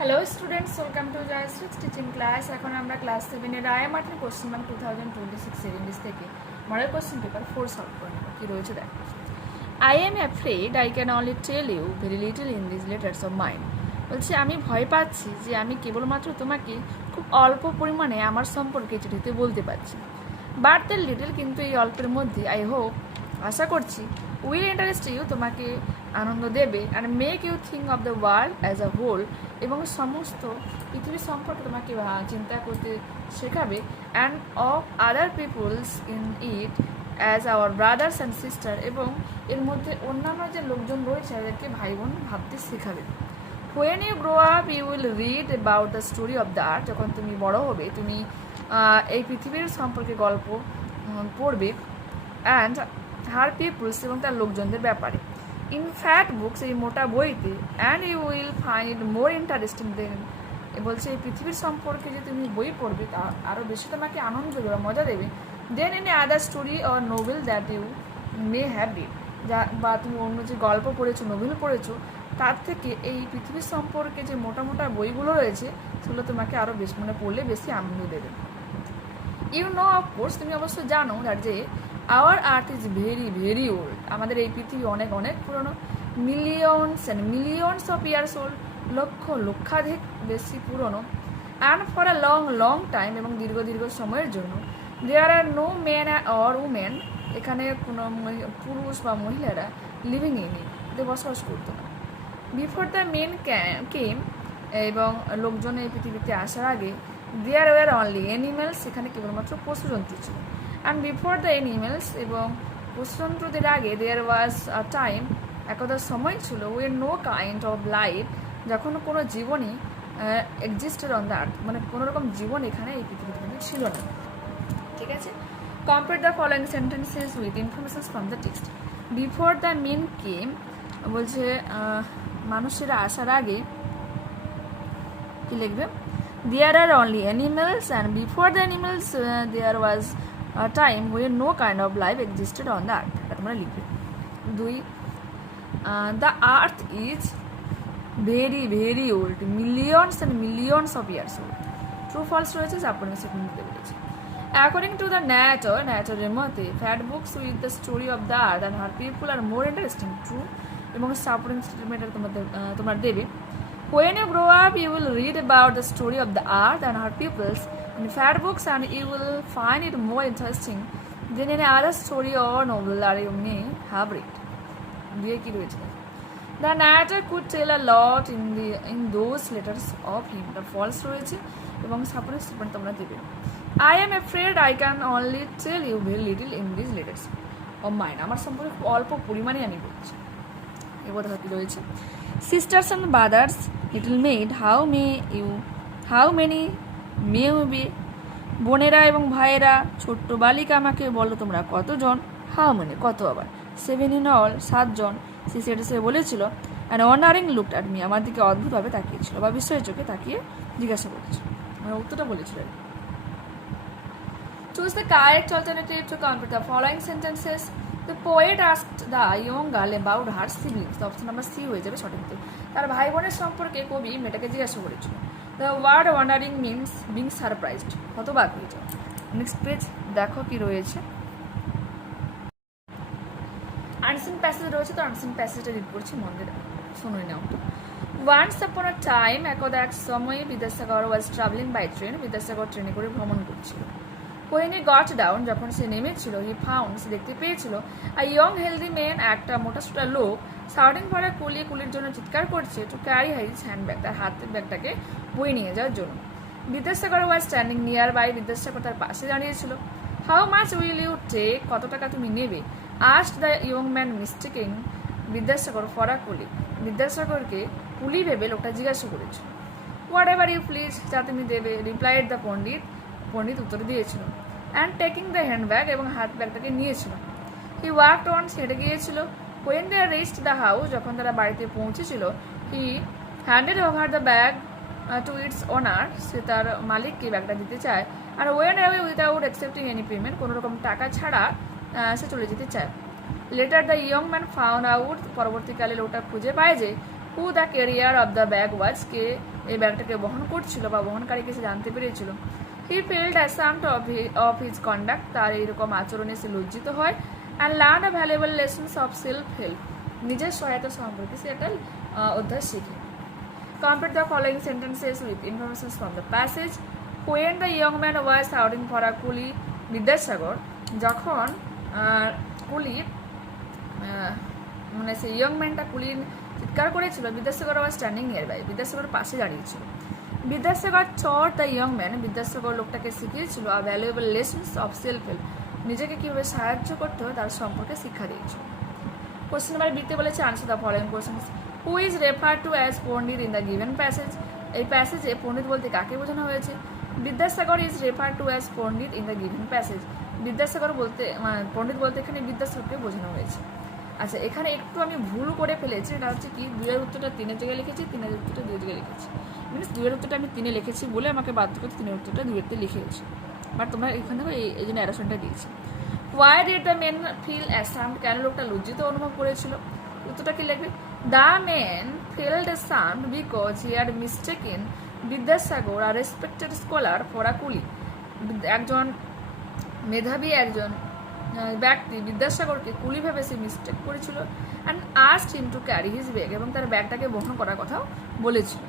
Hello students, welcome to Jayashree teaching class. এখন আমরা class 7-এর Ray Martin question bank 2026 series থেকে মডেল কোশ্চেন পেপার 4 সলভ করে নেব। কী রয়েছে দেখো। I am afraid I can only tell you very little in this letters of mind. বলছে আমি ভয় পাচ্ছি যে আমি কেবলমাত্র তোমাকে খুব অল্প পরিমাণে আমার সম্পর্কে চিঠিতে বলতে পারছি। বাট দ্য লিটল, কিন্তু এই অল্পের মধ্যে আই হোপ, আশা করছি, উইল ইন্টারেস্ট ইউ, তোমাকে আনন্দ দেবে, and make you think of the world as a whole, এবং সমস্ত পৃথিবী সম্পর্কে তোমাকে চিন্তা করতে শেখাবে, and of other peoples in it as our brothers and sister, এবং এর মধ্যে অন্যান্য যে লোকজন রয়েছে তাদেরকে ভাই বোন ভাবতে শেখাবে। When you grow up you will read about the story of the earth, যখন তুমি বড় হবে তুমি এই পৃথিবীর সম্পর্কে গল্প পড়বে, অ্যান্ড হার পিপুলস, এবং তার লোকজনদের ব্যাপারে, ইন ফ্যাট বুকস, এই মোটা বইতে, and you will find it more interesting then, বলছে এই পৃথিবীর সম্পর্কে যে তুমি বই পড়বে তা আরও বেশি তোমাকে আনন্দ দেবে বা মজা দেবে, then in other story or novel that you may have read, যা বা তুমি অন্য যে গল্প পড়েছো, নোভেল পড়েছো, তার থেকে এই পৃথিবীর সম্পর্কে যে মোটা মোটা বইগুলো রয়েছে সেগুলো তোমাকে আরও বেশি পড়লে বেশি আনন্দ দেবে। ইউ নো অফকোর্স, তুমি অবশ্য জানো দ্যাট যে our earth is very very old, আমাদের এই পৃথিবী অনেক অনেক পুরনো, millions and millions of years old, লক্ষ লক্ষাধিক বেশি পুরনো, and for a long long time, এবং দীর্ঘ দীর্ঘ সময়ের জন্য, there are no men or women, এখানে কোনো পুরুষ বা মহিলারা লিভিং ইন ইট, বসবাস করতো না। বিফোর দ্য মেন কেম, এবং লোকজন এই পৃথিবীতে আসার আগে, দেয়ার ওয়ার অনলি অ্যানিমেলস, এখানে কেবলমাত্র পশুজন্তু ছিল, অ্যান্ড বিফোর দ্য অ্যানিমেলস, এবং পশুজন্তুদের আগে, দেয়ার ওয়াজ আ টাইম, একদা সময় ছিল, was no kind of life, যখন কোনো জীবনই এক্সিস্টেড অন দ্য আর্থ, মানে কোনো রকম জীবন এখানে এই পৃথিবীতে কিন্তু ছিল না। ঠিক আছে, compare the following sentences with information from the text. Before the men came, বলছে মানুষেরা আসার আগে কি লিখবে, there are only animals, and before the animals there was a time when no kind of life existed on the earth, এটা তোমরা লিখবে। 2, the earth is very very old, millions and millions of years old. True false রয়েছে, supporting statement দিতে বলেছে। According to the ন্যাচারের মতে, fat books with the story of the earth and her people are more interesting. True, এবং supporting statement তোমরা দেবে। When you grow up, you will read about the story of the earth and her peoples in fat books, and you will find it more interesting than any other story or novel that you may have read. The narrator could tell a lot in those letters of him. The false রয়েছে এবং supporting statement তোমরা দেবে। I am afraid I can only tell you very little in these letters of mine. আমার সম্পর্কে খুব অল্প পরিমাণে আমি বলছি। এবার কি রয়েছে, sisters and brothers, little maid, how many may you be, বোনেরা এবং ভাইয়েরা, ছোট্ট বালিকা, আমাকে বলো তোমরা কতজন, হাউ মেনি কত, আবার 7 in all, 7 জন, সে বলেছিল, and wandering looked at me, আমার দিকে অদ্ভুতভাবে তাকিয়েছিল বা বিস্ময়ের চোখে তাকিয়ে জিজ্ঞাসা করেছিল, মানে উত্তরটা বলেছিল। Choose the correct alternative to complete the following sentences. The poet asked the young girl about her siblings. Option number C হয়ে যাবে সঠিক উত্তর। তার ভাই বোনের সম্পর্কে কবি মেয়েটাকে জিজ্ঞাসা করেছিল। The word wondering means being surprised, হতবাক হয়ে যাওয়া। নেক্সট পেজ দেখো কি রয়েছে, আনসিন প্যাসেজ রয়েছে, তো আনসিন প্যাসেজটা রিড করছি, মন দিয়ে শুনুই নাও। Once upon a time, একদা এক সময়ে Vidyasagar was traveling by train, Vidyasagar ট্রেনে করে ভ্রমণ করছিল। When he got down, যখন সে নেমেছিল, he found, সে দেখতে পেয়েছিল, a young healthy man, একটা মোটাসোটা লোক, shouting for a কুলি, কুলির জন্য চিৎকার করছে, to carry his handbag, তার হাতের ব্যাগটাকে বয়ে নিয়ে যাওয়ার জন্য। Vidyasagar was standing nearby, Vidyasagar তার পাশে দাঁড়িয়েছিল। How much will you take, কত টাকা তুমি নেবে, asked the young man mistaking Vidyasagar for a কুলি, বিদ্যাসাগরকে কুলি ভেবে লোকটা জিজ্ঞাসা করেছিল। Whatever you please, যা তুমি দেবে, replied the পণ্ডিত উত্তর দিয়েছিল। অ্যান্ড টেকিং দ্য হ্যান্ডব্যাগ, এবং হাত ব্যাগটাকে নিয়েছিল। হি ওয়াকড অন, সেটা গিয়েছিল। When they are reached the house, যখন তারা বাড়িতে পৌঁছেছিল, he handed over the bag to its owner, সে তার মালিককে ব্যাগটা দিতে চায়। আর went away without accepting any payment, কোনো রকম টাকা ছাড়া সে চলে যেতে চায়। Later the young man found out, পরবর্তীকালে লোকটা খুঁজে পায় যে who the carrier of the bag was, কে এই ব্যাগটাকে বহন করছিল বা বহনকারীকে সে জানতে পেরেছিল। হি ফিল্ড অ্যাসাম্ড অফ হিজ কন্ডাক্ট, তার এইরকম আচরণে সে লজ্জিত হয়। And learn a valuable lessons of self help, নিজের সহায়তা সম্পর্কে সে একটা অধ্যায় শিখে। Complete the following sentences with information from the passage. When the young man was shouting for a কুলি, বিদ্যাসাগর যখন কুলি মানে সেই ইয়ং ম্যানটা কুলি চিৎকার করেছিল, Vidyasagar was standing near by, Vidyasagar পাশে দাঁড়িয়েছিল। Vidyasagar taught the young man, Vidyasagar লোকটাকে শিখিয়েছিল a valuable lessons of self help, নিজেকে কীভাবে সাহায্য করতে হয় তার সম্পর্কে শিক্ষা দিয়েছিল। কোশ্চেন নাম্বার বিতে বলেছে answer the following questions. Who is refer to as Pandit in the given passage, এই প্যাসেজে পণ্ডিত বলতে কাকে বোঝানো হয়েছে? Vidyasagar is refer to as Pandit in the given passage, Vidyasagar বলতে পণ্ডিত বলতে এখানে বিদ্যাসাগরকে বোঝানো হয়েছে। আচ্ছা, এখানে একটু আমি ভুল করে ফেলেছি, এটা হচ্ছে কি 2 এর উত্তরটা 3 এর জায়গায় লিখেছি, 3 এর উত্তরটা 2 এর জায়গায় লিখেছি। মিনস 2 এর উত্তরটা আমি 3 এ লিখেছি বলে আমাকে বাধ্য করতে 3 এর উত্তরটা 2 এরতে লিখেছি, বাট তোমরা এখানে এই জন্য অ্যারোশনটা দিয়েছি। Why did the men feel ashamed, কেন লোকটা লজ্জিত অনুভব করেছিল? উত্তরটা কি লিখবে? The men felt ashamed because he had mistaken Vidyasagar are respected scholar for a coolie, একজন মেধাবী একজন ব্যক্তি বিদ্যাসাগরকে কুলি ভেবে সে মিস্টেক করেছিল। And asked him to carry his bag, এবং তার ব্যাগটাকে বহন করার কথাও বলেছিল।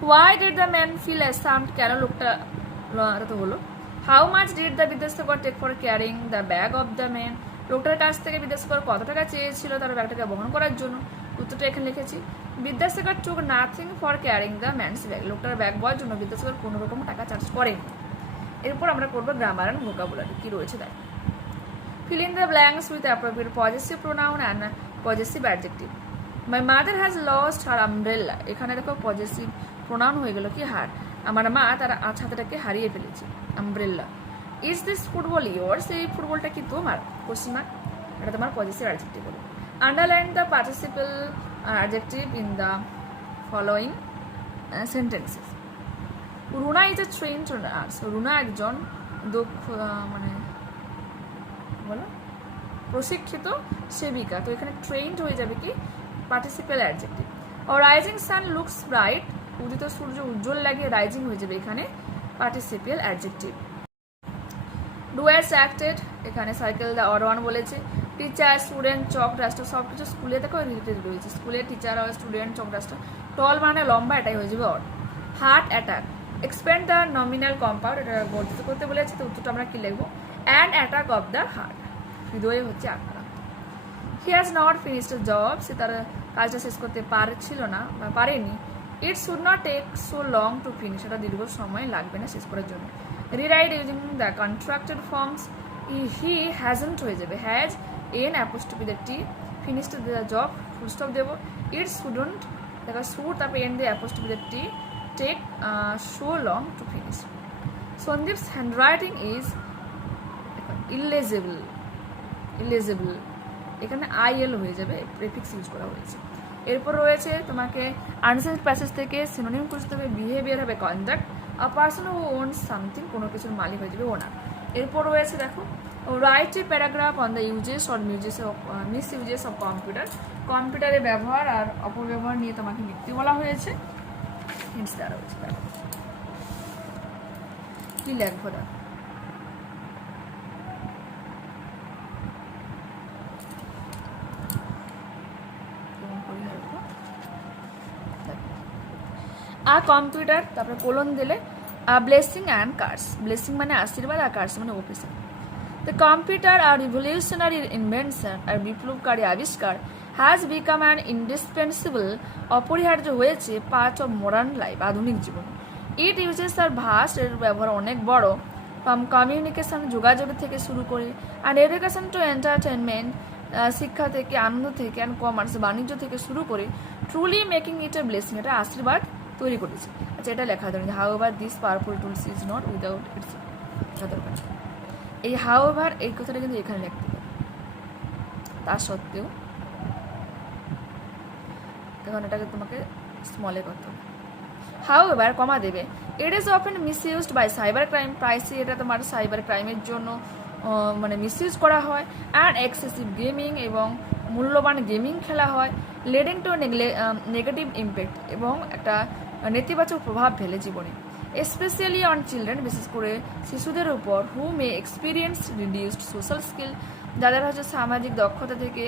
Why did the man feel ashamed, কেন লোকটা তো হলো। How much did the Vidyasagar take for carrying the bag of the man, লোকটার কাছ থেকে বিদ্যাসাগর কত টাকা চেয়েছিল তার ব্যাগটাকে বহন করার জন্য? উত্তরটা এখানে লিখেছি। Vidyasagar took nothing for carrying the man's bag, লোকটার ব্যাগ বওয়ার জন্য বিদ্যাসাগর কোনো রকম টাকা চার্জ করেনি। এরপর আমরা করবো গ্রামার অ্যান্ড ভোকাবুলারি, কি রয়েছে দেখ। Fill in the blanks with appropriate possessive pronoun and possessive adjective. My mother has lost her umbrella, এখানে দেখো পজেসিভ প্রোনাউন হয়ে গেল কি হার, আমার মা তার ছাতাটাকে হারিয়ে ফেলেছে, umbrella. Is this football yours, এই ফুটবলটা কি তোমার? কোশ্চেন মার্ক, এটা তোমার পজেসিভ অ্যাডজেক্টিভ হলো। Underline the participle adjective in the following sentences. Runa is a trend nurse, Runa একজন দক্ষ বলো প্রশিক্ষিত সেবিকা, তো এখানে ট্রেন্ড হয়ে যাবে কি পার্টিসিপল অ্যাডজেক্টিভ। ও রাইজিং সান লুকস ব্রাইট, উদিত সূর্য উজ্জ্বল লাগে, রাইজিং হয়ে যাবে এখানে participle adjective. Do as acted, এখানে সাইকেল দা অর ওয়ান বলেছে। টিচার স্টুডেন্ট চক ডাস্টার, সব কিছু স্কুলে দেখো রিলেটেড রয়েছে, স্কুলে টিচার আর স্টুডেন্ট চক ডাস্টার। টল মানে লম্বা, এটাই হয়ে যাবে or. Heart attack, expand the nominal compound, এটা বর্ধিত করতে বলেছে, তো উত্তরটা আমরা কি লিখবো? And attack of the heart, হৃদয়ে হচ্ছে আক্রান্ত। He has not finished job, সে তার কাজটা শেষ করতে পারছিল না বা পারেনি। It should not take so long to finish, এটা দীর্ঘ সময় লাগবে না শেষ করার জন্য। Rewrite using the contracted forms, he hasn't হয়ে যাবে has, n apostrophe the T, finished the job full stop দেবো। ইট শুডন্ট, দেখো শুড তারপরে n the apostrophe the T, take so long to finish. সন্দীপস handwriting is ইলেজিবল, ইলেজিবল এখানে IL হয়ে যাবে, prefix use করা হয়েছে। এরপর রয়েছে তোমাকে আনসার প্যাসেজ থেকে সিনোনিম খুঁজতে হবে। বিহেভিয়ার হবে conduct, a person who ওনস something, কোনো কিছুর মালিক হয়ে যাবে ওনার। এরপর রয়েছে দেখো write a paragraph on the uses or miss uses of computer, কম্পিউটারের ব্যবহার আর অপব্যবহার নিয়ে তোমাকে লিখতে বলা হয়েছে। হিন্টস দেওয়া রয়েছে, দেখো কি লেখবো দেখো। আ কম্পিউটার, তারপরে কোলন দিলে a blessing and curse, blessing মানে আশীর্বাদ আর কার্স মানে অভিশাপ। The computer are revolutionary invention, আর বিপ্লবকারী আবিষ্কার, হ্যাজ বিকাম অ্যান ইন্ডিসপেন্সিবল, অপরিহার্য হয়েছে, পার্ট অফ মডার্ন লাইফ, আধুনিক জীবন। ইট ইউজেস আর ভাস্ট, এর ব্যবহার অনেক বড়, ফ্রম কমিউনিকেশন যোগাযোগ থেকে শুরু করে, অ্যান্ড এডুকেশন টু এন্টারটেনমেন্ট, শিক্ষা থেকে আনন্দ থেকে, অ্যান্ড কমার্স বাণিজ্য থেকে শুরু করে, truly making it A blessing, এটা আশীর্বাদ তৈরি করেছে। আচ্ছা, এটা লেখা দরকার। How ever this powerful tools is not without it's, দরকার। এই হাউ এভার এই কথাটা কিন্তু এখানে লিখতে হবে, তা সত্ত্বেও তখন এটাকে তোমাকে স্মলে করতে হবে। হাউ এভার কমা দেবে। It is often misused by cyber crime, প্রায়শই এটা তোমার সাইবার ক্রাইমের জন্য মানে মিসইউজ করা হয়। অ্যান্ড এক্সেসিভ গেমিং, এবং মূল্যবান গেমিং খেলা হয়, লিডিং টু নেগেটিভ ইম্প্যাক্ট এবং একটা নেতিবাচক প্রভাব ফেলে জীবনে, স্পেশালি অন চিলড্রেন, বিশেষ করে শিশুদের উপর, হু মে এক্সপিরিয়েন্স রিডিউসড সোশ্যাল স্কিল, যাদের হচ্ছে সামাজিক দক্ষতা থেকে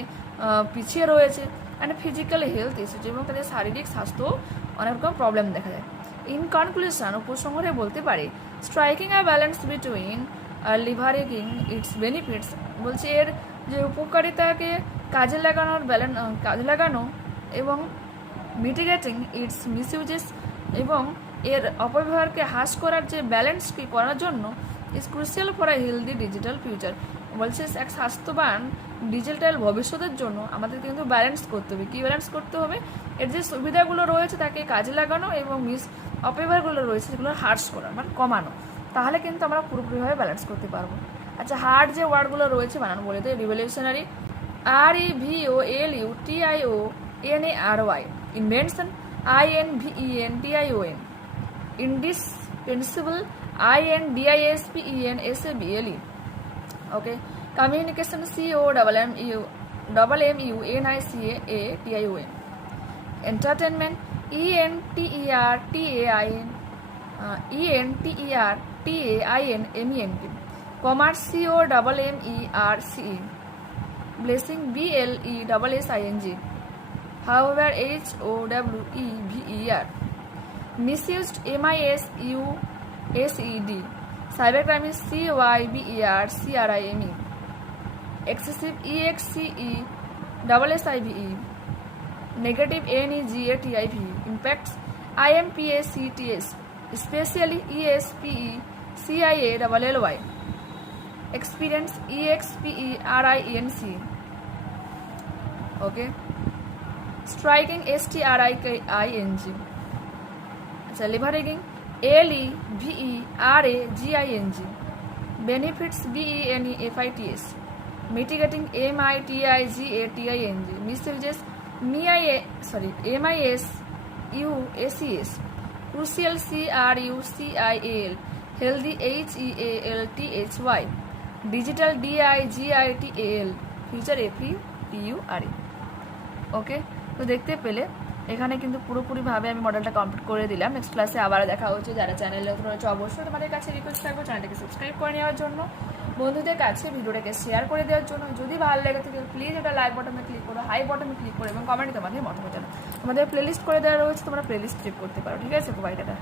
পিছিয়ে রয়েছে, অ্যান্ড ফিজিক্যাল হেলথ ইস্যুজ, এবং তাদের শারীরিক স্বাস্থ্য অনেক রকম প্রবলেম দেখা যায়। ইন কনক্লুশন, উপসংহারে বলতে পারি, striking a balance between leveraging it's benefits, বলছে এর যে উপকারিতাকে কাজে লাগানো এবং মিটিগেটিং ইটস মিসইউজেস, এবং এর অপব্যবহারকে হ্রাস করার যে ব্যালেন্সকে করার জন্য is crucial for a healthy digital future. বলছে এক স্বাস্থ্যবান ডিজিটাল ভবিষ্যতের জন্য আমাদের কিন্তু ব্যালেন্স করতে হবে। কী ব্যালেন্স করতে হবে? এর যে সুবিধাগুলো রয়েছে তাকে কাজে লাগানো এবং অপব্যবহারগুলো রয়েছে সেগুলো হ্রাস করা, মানে কমানো, তাহলে কিন্তু আমরা পুরোপুরিভাবে ব্যালেন্স করতে পারবো। আচ্ছা, হার্ড যে ওয়ার্ডগুলো রয়েছে বানানো বলে দেয়, revolutionary REVOLUTIONARY, invention INVENTION, indispensable INDISPENSABLE, okay, communication COMMUNICATION, entertainment ENTERTAINMENT, commerce COMMERCE, blessing BLESSING, however HOWEVER, misused MISUSED, cybercrime CYBERCRIME, excessive EXCESSIVE, negative NEGATIVE, impacts IMPACTS, especially ESPECIALLY, experience EXPERIENC, okay, striking STRIKING, আচ্ছা, leveraging LEVERAGING, benefits BENEFITS, mitigating MITIGATING, misuses MISUSES, crucial CRUCIAL, healthy HEALTHY, digital DIGITAL, future FUTURE, ওকে। তো দেখতে পেলে এখানে কিন্তু পুরোপুরিভাবে আমি মডেলটা complete করে দিলাম। নেক্সট ক্লাসে আবার দেখা হচ্ছে। যারা চ্যানেলে নতুন রয়েছে অবশ্যই তোমাদের কাছে রিকোয়েস্ট থাকবে চ্যানেলটাকে সাবস্ক্রাইব করে নেওয়ার জন্য, বন্ধুদের কাছে ভিডিওটাকে শেয়ার করে দেওয়ার জন্য। যদি ভালো লাগে থাকে প্লিজ এটা লাইক বাটনে ক্লিক করো, হাই বাটনে ক্লিক করো এবং কমেন্টে তোমাদের মতামত জানাও। তোমাদের প্লেলিস্ট করে দেওয়া রয়েছে, তোমরা প্লেলিস্ট চেক করতে পারো। ঠিক আছে, বাই টাটা।